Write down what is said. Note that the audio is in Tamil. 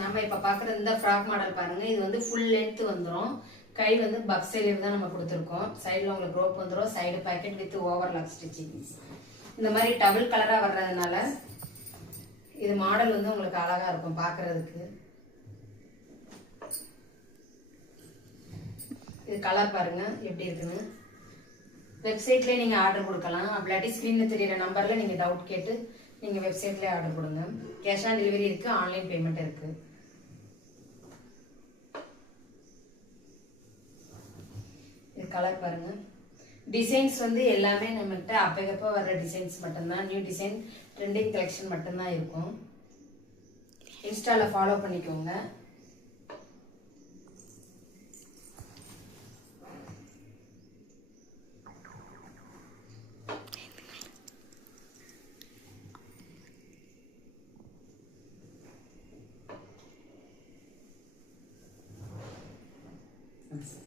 நம்ம இப்ப பாக்குற இந்த ஃப்ராக் மாடல் பாருங்க. இது வந்து ஃபுல் லென்த் வந்துரும். கை வந்து பக் சைடு தான் நம்ம கொடுத்துருக்கோம். சைடுல உங்களுக்கு ரோப் வந்துரும். Side packet with overlock stitching. இந்த மாதிரி டபுள் கலரா வர்றதுனால இது மாடல் வந்து உங்களுக்கு அழகா இருக்கும் பாக்குறதுக்கு. இது கலர் பாருங்க எப்படி இருக்குன்னு. வெப்சைட்லயே நீங்க ஆர்டர் கொடுக்கலாம். அப்படி ஸ்கிரீன்ல தெரியற நம்பர்ல நீங்க டவுட் கேட்டு நீங்க வெப்சைட்லயே ஆர்டர் கொடுங்க. கேஷ் ஆன் டெலிவரி இருக்கு, ஆன்லைன் பேமெண்ட் இருக்கு. இது கலர் பாருங்க. டிசைன்ஸ் வந்து எல்லாமே நம்மகிட்ட அப்பக்கப்ப வர்ற டிசைன்ஸ் மட்டும்தான். நியூ டிசைன் ட்ரெண்டிங் கலெக்ஷன் மட்டும்தான் இருக்கும். இன்ஸ்டால ஃபாலோ பண்ணிக்கோங்க.